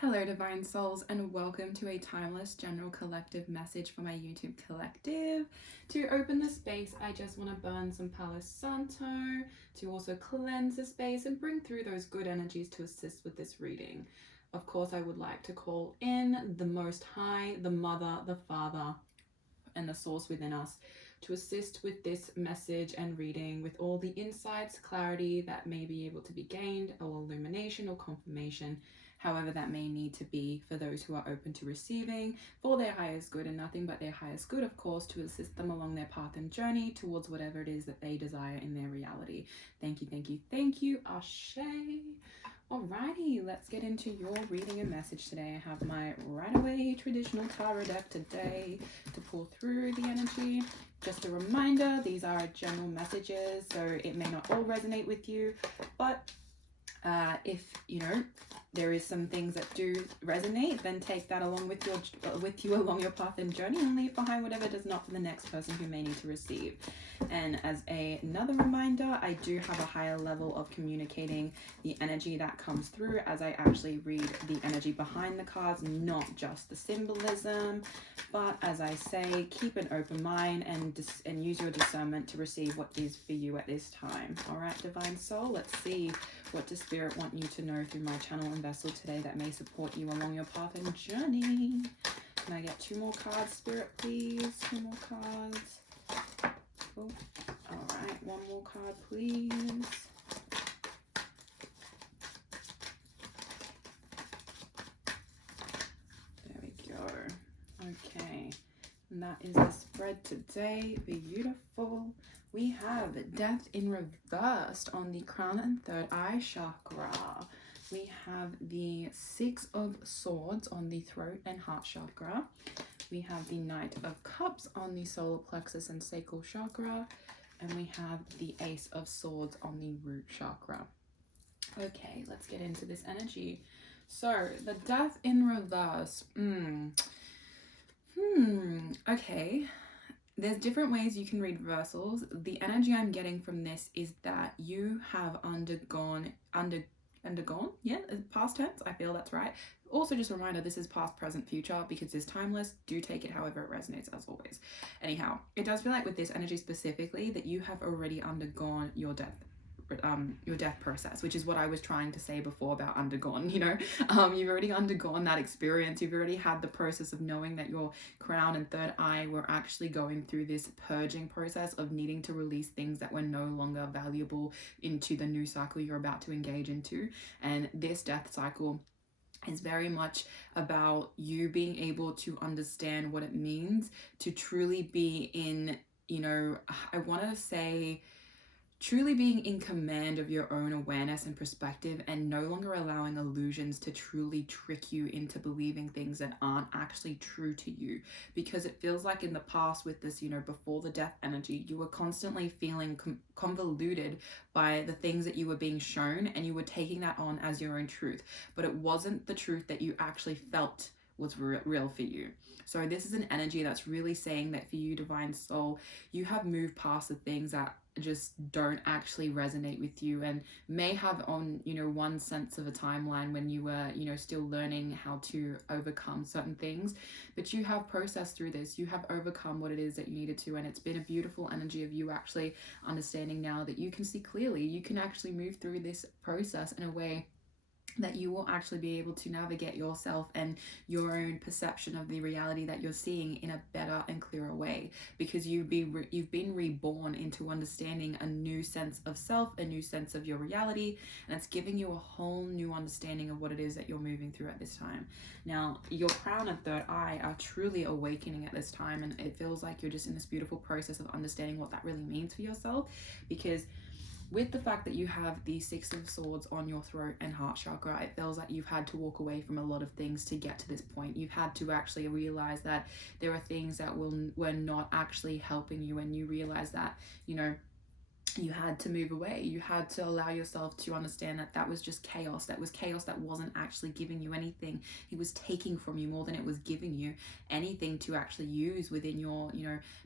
Hello Divine Souls, and welcome to a timeless general collective message for my YouTube collective. To open the space, I just want to burn some Palo Santo to also cleanse the space and bring through those good energies to assist with this reading. Of course, I would like to call in the Most High, the Mother, the Father, and the Source within us to assist with this message and reading with all the insights, clarity that may be able to be gained, or illumination or confirmation, however that may need to be for those who are open to receiving for their highest good and nothing but their highest good, of course, to assist them along their path and journey towards whatever it is that they desire in their reality. Thank you, thank you, thank you. Ashe. Alrighty, let's get into your reading and message today. I have my right away traditional tarot deck today to pull through the energy. Just a reminder, these are general messages, so it may not all resonate with you, but if there is some things that do resonate, then take that along with you along your path and journey, and leave behind whatever does not for the next person who may need to receive. And as another reminder, I do have a higher level of communicating the energy that comes through as I actually read the energy behind the cards, not just the symbolism. But as I say, keep an open mind and use your discernment to receive what is for you at this time. All right, Divine Soul, let's see what does Spirit want you to know through my channel and vessel today that may support you along your path and journey. Can I get 2 more cards, Spirit, please? 2 more cards. Oh, all right, 1 more card, please. There we go. Okay, and that is the spread today. Beautiful. We have Death in reversed on the crown and third eye chakra. We have the 6 of Swords on the throat and heart chakra. We have the Knight of Cups on the solar plexus and sacral chakra. And we have the Ace of Swords on the root chakra. Okay, let's get into this energy. So, the Death in reverse. Okay. There's different ways you can read reversals. The energy I'm getting from this is that you have undergone, yeah, past tense. I feel that's right. Also, just a reminder, this is past, present, future, because it's timeless. Do take it however it resonates, as always. Anyhow, it does feel like with this energy specifically that you have already undergone your death process, which is what I was trying to say before about undergone. You've already undergone that experience. You've already had the process of knowing that your crown and third eye were actually going through this purging process of needing to release things that were no longer valuable into the new cycle you're about to engage into. And this death cycle is very much about you being able to understand what it means to truly be in, I want to say, truly being in command of your own awareness and perspective, and no longer allowing illusions to truly trick you into believing things that aren't actually true to you. Because it feels like in the past with this, before the death energy, you were constantly feeling convoluted by the things that you were being shown, and you were taking that on as your own truth. But it wasn't the truth that you actually felt was real for you. So this is an energy that's really saying that for you, Divine Soul, you have moved past the things that just don't actually resonate with you, and may have on one sense of a timeline when you were still learning how to overcome certain things, but you have processed through this. You have overcome what it is that you needed to, and it's been a beautiful energy of you actually understanding now that you can see clearly. You can actually move through this process in a way that you will actually be able to navigate yourself and your own perception of the reality that you're seeing in a better and clearer way, because you've been reborn into understanding a new sense of self, a new sense of your reality, and it's giving you a whole new understanding of what it is that you're moving through at this time. Now, your crown and third eye are truly awakening at this time, and it feels like you're just in this beautiful process of understanding what that really means for yourself, because with the fact that you have the 6 of Swords on your throat and heart chakra, it feels like you've had to walk away from a lot of things to get to this point. You've had to actually realize that there are things that were not actually helping you, and you realize that, you had to move away. You had to allow yourself to understand that that was just chaos. That was chaos that wasn't actually giving you anything. It was taking from you more than it was giving you anything to actually use within your,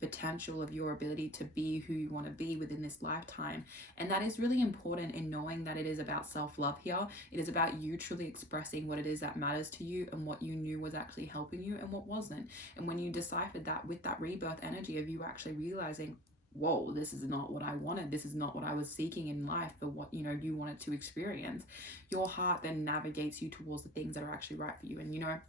potential of your ability to be who you want to be within this lifetime. And that is really important in knowing that it is about self-love here. It is about you truly expressing what it is that matters to you and what you knew was actually helping you and what wasn't. And when you deciphered that with that rebirth energy of you actually realizing, whoa, this is not what I wanted, this is not what I was seeking in life for what you wanted to experience, your heart then navigates you towards the things that are actually right for you. And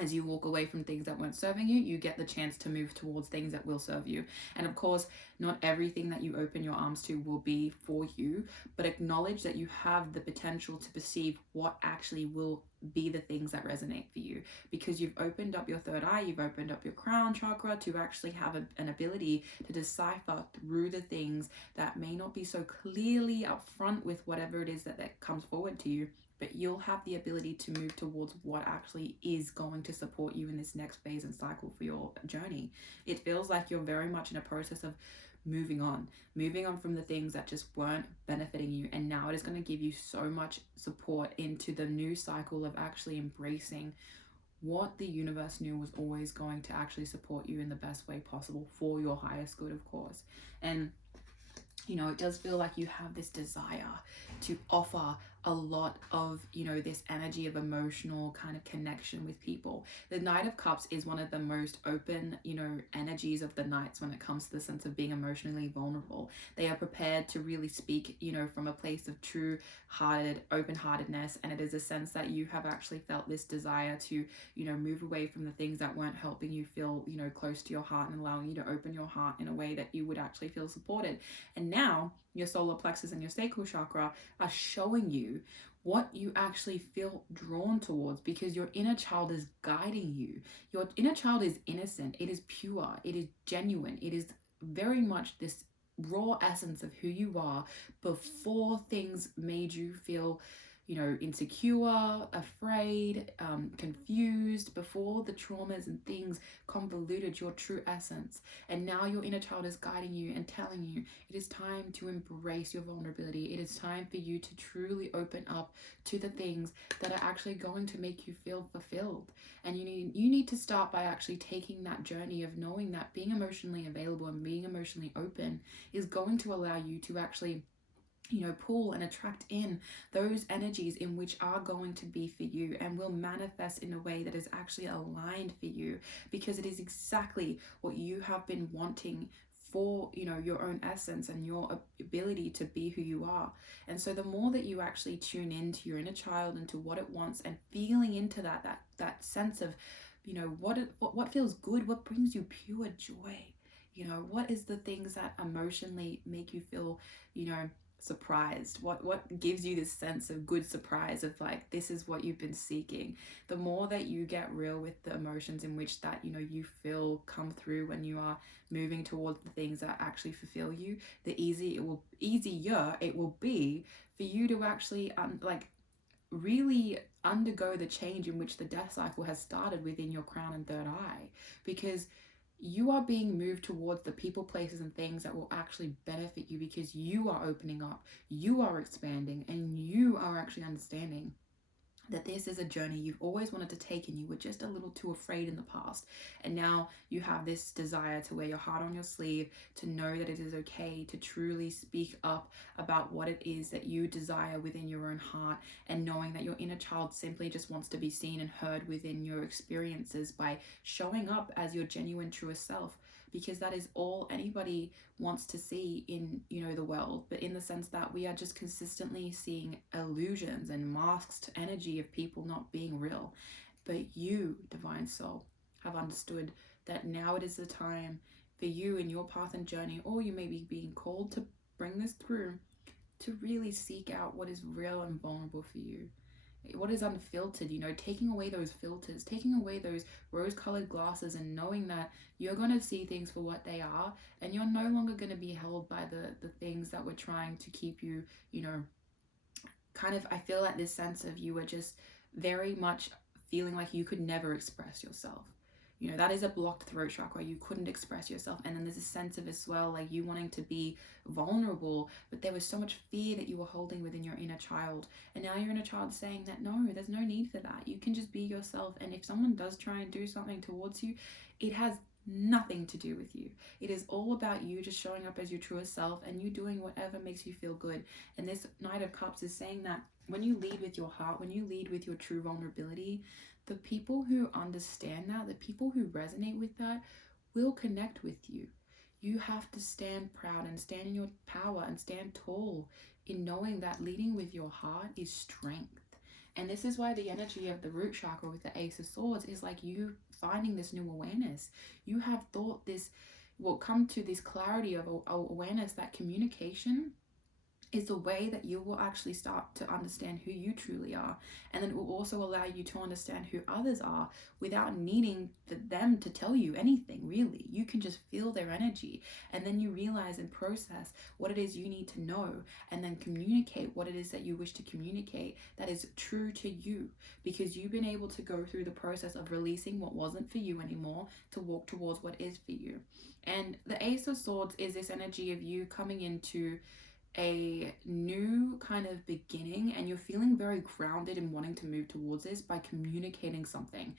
as you walk away from things that weren't serving you, you get the chance to move towards things that will serve you. And of course, not everything that you open your arms to will be for you, but acknowledge that you have the potential to perceive what actually will be the things that resonate for you, because you've opened up your third eye, you've opened up your crown chakra to actually have an ability to decipher through the things that may not be so clearly upfront with whatever it is that comes forward to you, but you'll have the ability to move towards what actually is going to support you in this next phase and cycle for your journey. It feels like you're very much in a process of moving on from the things that just weren't benefiting you, and now it is going to give you so much support into the new cycle of actually embracing what the universe knew was always going to actually support you in the best way possible for your highest good, of course. And it does feel like you have this desire to offer a lot of, this energy of emotional kind of connection with people. The Knight of Cups is one of the most open, energies of the Knights when it comes to the sense of being emotionally vulnerable. They are prepared to really speak, from a place of true-hearted, open-heartedness, and it is a sense that you have actually felt this desire to, move away from the things that weren't helping you feel, close to your heart and allowing you to open your heart in a way that you would actually feel supported. And now your solar plexus and your sacral chakra are showing you what you actually feel drawn towards, because your inner child is guiding you. Your inner child is innocent, it is pure, it is genuine, it is very much this raw essence of who you are before things made you feel insecure, afraid, confused, before the traumas and things convoluted your true essence. And now your inner child is guiding you and telling you it is time to embrace your vulnerability. It is time for you to truly open up to the things that are actually going to make you feel fulfilled. And you need to start by actually taking that journey of knowing that being emotionally available and being emotionally open is going to allow you to actually pull and attract in those energies in which are going to be for you and will manifest in a way that is actually aligned for you, because it is exactly what you have been wanting for your own essence and your ability to be who you are. And so the more that you actually tune into your inner child and to what it wants, and feeling into that sense of what feels good, what brings you pure joy, what is the things that emotionally make you feel surprised, what gives you this sense of good surprise of like, this is what you've been seeking. The more that you get real with the emotions in which that you feel come through when you are moving towards the things that actually fulfill you, the easier it will be for you to actually really undergo the change in which the death cycle has started within your crown and third eye, because you are being moved towards the people, places, and things that will actually benefit you, because you are opening up, you are expanding, and you are actually understanding that this is a journey you've always wanted to take and you were just a little too afraid in the past. And now you have this desire to wear your heart on your sleeve, to know that it is okay to truly speak up about what it is that you desire within your own heart, and knowing that your inner child simply just wants to be seen and heard within your experiences by showing up as your genuine truest self, because that is all anybody wants to see in the world. But in the sense that we are just consistently seeing illusions and masked energy of people not being real. But you, divine soul, have understood that now it is the time for you in your path and journey, or you may be being called to bring this through, to really seek out what is real and vulnerable for you, what is unfiltered, taking away those filters, taking away those rose-colored glasses, and knowing that you're going to see things for what they are, and you're no longer going to be held by the things that were trying to keep you, kind of, I feel like this sense of you were just very much feeling like you could never express yourself. You know, that is a blocked throat chakra. You couldn't express yourself. And then there's a sense of as well, like you wanting to be vulnerable, but there was so much fear that you were holding within your inner child. And now your inner child saying that, no, there's no need for that. You can just be yourself. And if someone does try and do something towards you, it has nothing to do with you. It is all about you just showing up as your truest self and you doing whatever makes you feel good. And this Knight of Cups is saying that when you lead with your heart, when you lead with your true vulnerability, the people who understand that, the people who resonate with that, will connect with you. You have to stand proud and stand in your power and stand tall in knowing that leading with your heart is strength. And this is why the energy of the root chakra with the Ace of Swords is like you finding this new awareness. You have thought this, will come to this clarity of awareness that communication is the way that you will actually start to understand who you truly are. And then it will also allow you to understand who others are without needing for them to tell you anything, really. You can just feel their energy. And then you realize and process what it is you need to know, and then communicate what it is that you wish to communicate that is true to you, because you've been able to go through the process of releasing what wasn't for you anymore to walk towards what is for you. And the Ace of Swords is this energy of you coming into a new kind of beginning, and you're feeling very grounded and wanting to move towards this by communicating something.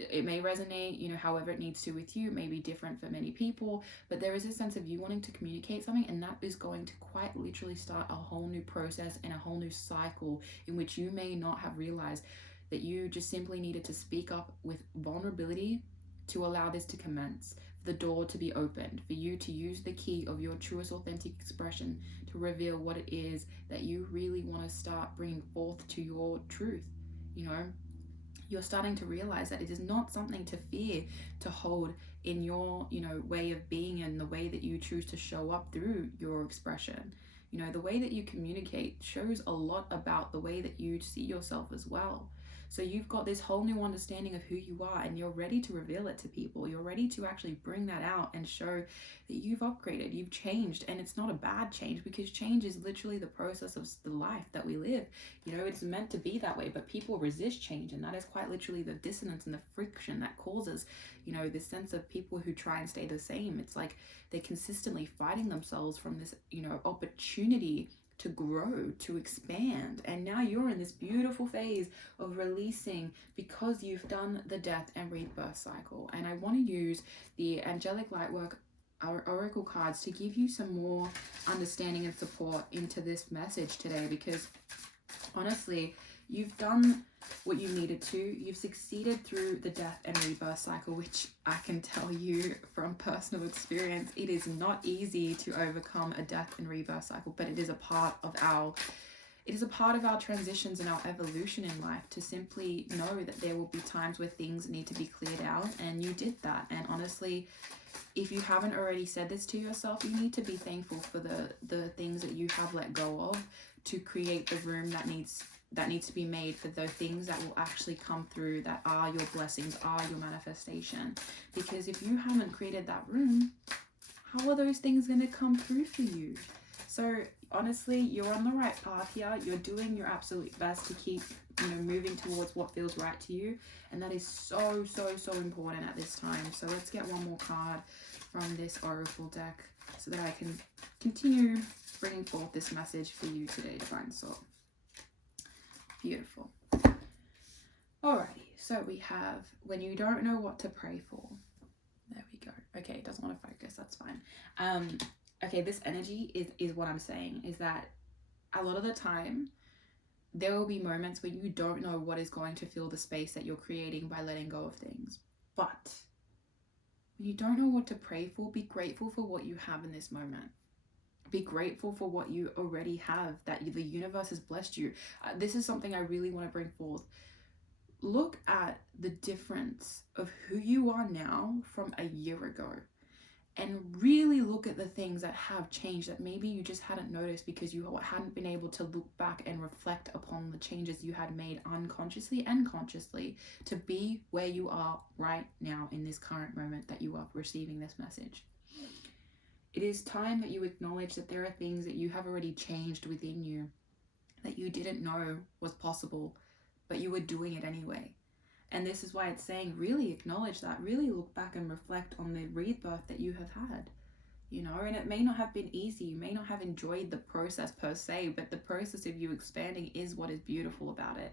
It may resonate, you know, however it needs to with you. It may be different for many people, but there is a sense of you wanting to communicate something, and that is going to quite literally start a whole new process and a whole new cycle in which you may not have realized that you just simply needed to speak up with vulnerability to allow this to commence, the door to be opened, for you to use the key of your truest authentic expression to reveal what it is that you really want to start bringing forth to your truth. You know, you're starting to realize that it is not something to fear to hold in your, you know, way of being and the way that you choose to show up through your expression. You know, the way that you communicate shows a lot about the way that you see yourself as well. So you've got this whole new understanding of who you are, and you're ready to reveal it to people. You're ready to actually bring that out and show that you've upgraded, you've changed. And it's not a bad change, because change is literally the process of the life that we live. You know, it's meant to be that way, but people resist change. And that is quite literally the dissonance and the friction that causes, you know, this sense of people who try and stay the same. It's like they're consistently fighting themselves from this, you know, opportunity to grow, to expand. And now you're in this beautiful phase of releasing, because you've done the death and rebirth cycle. And I want to use the angelic lightwork oracle cards to give you some more understanding and support into this message today, because honestly, you've done what you needed to. You've succeeded through the death and rebirth cycle, which I can tell you from personal experience, it is not easy to overcome a death and rebirth cycle, but it is a part of our transitions and our evolution in life, to simply know that there will be times where things need to be cleared out, and you did that. And honestly, if you haven't already said this to yourself, you need to be thankful for the things that you have let go of to create the room that needs to be made for the things that will actually come through, that are your blessings, are your manifestation. Because if you haven't created that room, how are those things going to come through for you? So honestly, you're on the right path here. You're doing your absolute best to keep, you know, moving towards what feels right to you. And that is so, so, so important at this time. So let's get one more card from this oracle deck so that I can continue bringing forth this message for you today, Divine Soul. Beautiful. Alrighty, so we have when you don't know what to pray for. There we go. Okay, it doesn't want to focus, that's fine. Okay, this energy is what I'm saying, is that a lot of the time there will be moments where you don't know what is going to fill the space that you're creating by letting go of things. But when you don't know what to pray for, be grateful for what you have in this moment. Be grateful for what you already have, that the universe has blessed you. This is something I really want to bring forth. Look at the difference of who you are now from a year ago, and really look at the things that have changed that maybe you just hadn't noticed because you hadn't been able to look back and reflect upon the changes you had made unconsciously and consciously to be where you are right now in this current moment that you are receiving this message. It is time that you acknowledge that there are things that you have already changed within you that you didn't know was possible, but you were doing it anyway. And this is why it's saying really acknowledge that, really look back and reflect on the rebirth that you have had, you know. And it may not have been easy, you may not have enjoyed the process per se, but the process of you expanding is what is beautiful about it,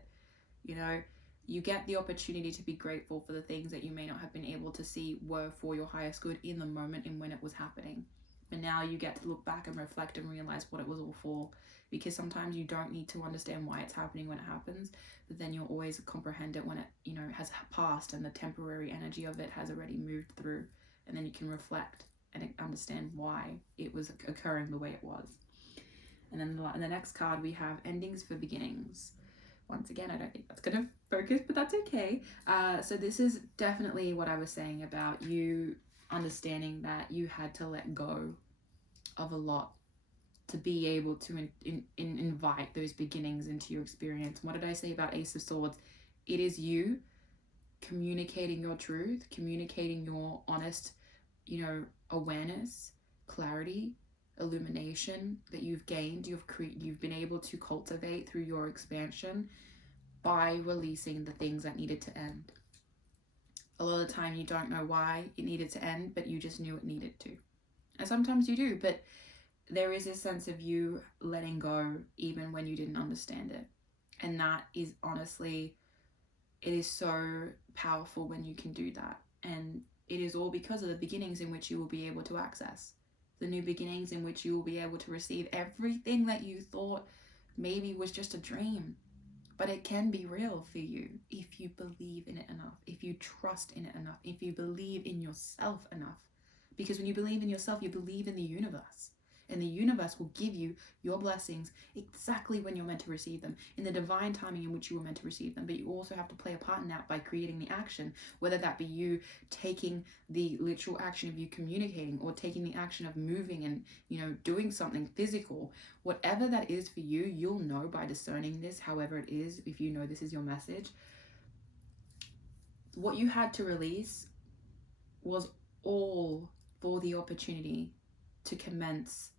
you know. You get the opportunity to be grateful for the things that you may not have been able to see were for your highest good in the moment and when it was happening. But now you get to look back and reflect and realize what it was all for, because sometimes you don't need to understand why it's happening when it happens, but then you'll always comprehend it when it, you know, has passed and the temporary energy of it has already moved through, and then you can reflect and understand why it was occurring the way it was. And then in the next card we have endings for beginnings. Once again, I don't think that's going to focus, but that's okay. So this is definitely what I was saying about you understanding that you had to let go of a lot to be able to invite those beginnings into your experience. What did I say about Ace of Swords? It is you communicating your truth, communicating your honest, you know, awareness, clarity, illumination that you've gained, you've been able to cultivate through your expansion by releasing the things that needed to end. A lot of the time you don't know why it needed to end, but you just knew it needed to. And sometimes you do, but there is a sense of you letting go even when you didn't understand it. And that is honestly, it is so powerful when you can do that. And it is all because of the beginnings in which you will be able to access. The new beginnings in which you will be able to receive everything that you thought maybe was just a dream. But it can be real for you if you believe in it enough, if you trust in it enough, if you believe in yourself enough. Because when you believe in yourself, you believe in the universe. And the universe will give you your blessings exactly when you're meant to receive them, in the divine timing in which you were meant to receive them. But you also have to play a part in that by creating the action, whether that be you taking the literal action of you communicating, or taking the action of moving and, you know, doing something physical. Whatever that is for you, you'll know by discerning this, however it is, if you know this is your message. What you had to release was all for the opportunity to commence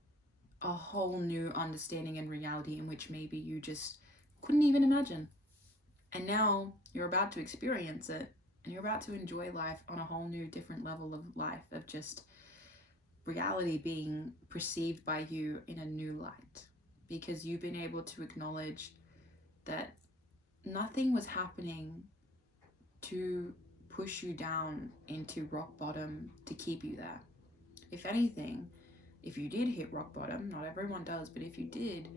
a whole new understanding and reality in which maybe you just couldn't even imagine. And now you're about to experience it, and you're about to enjoy life on a whole new different level of life, of just reality being perceived by you in a new light, because you've been able to acknowledge that nothing was happening to push you down into rock bottom to keep you there. If anything, if you did hit rock bottom, not everyone does, but if you did,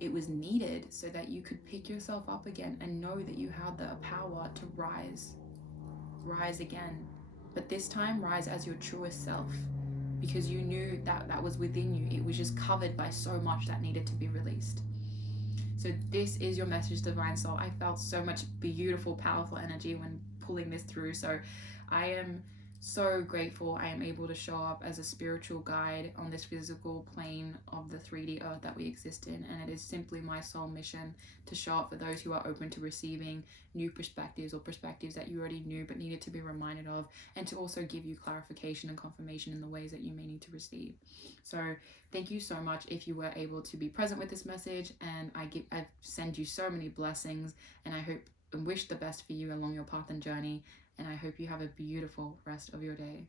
it was needed so that you could pick yourself up again and know that you had the power to rise again. But this time, rise as your truest self, because you knew that that was within you. It was just covered by so much that needed to be released. So this is your message, Divine Soul. I felt so much beautiful, powerful energy when pulling this through. So I am so grateful I am able to show up as a spiritual guide on this physical plane of the 3D earth that we exist in, and it is simply my soul mission to show up for those who are open to receiving new perspectives, or perspectives that you already knew but needed to be reminded of, and to also give you clarification and confirmation in the ways that you may need to receive. So thank you so much if you were able to be present with this message, and I send you so many blessings, and I hope and wish the best for you along your path and journey. And I hope you have a beautiful rest of your day.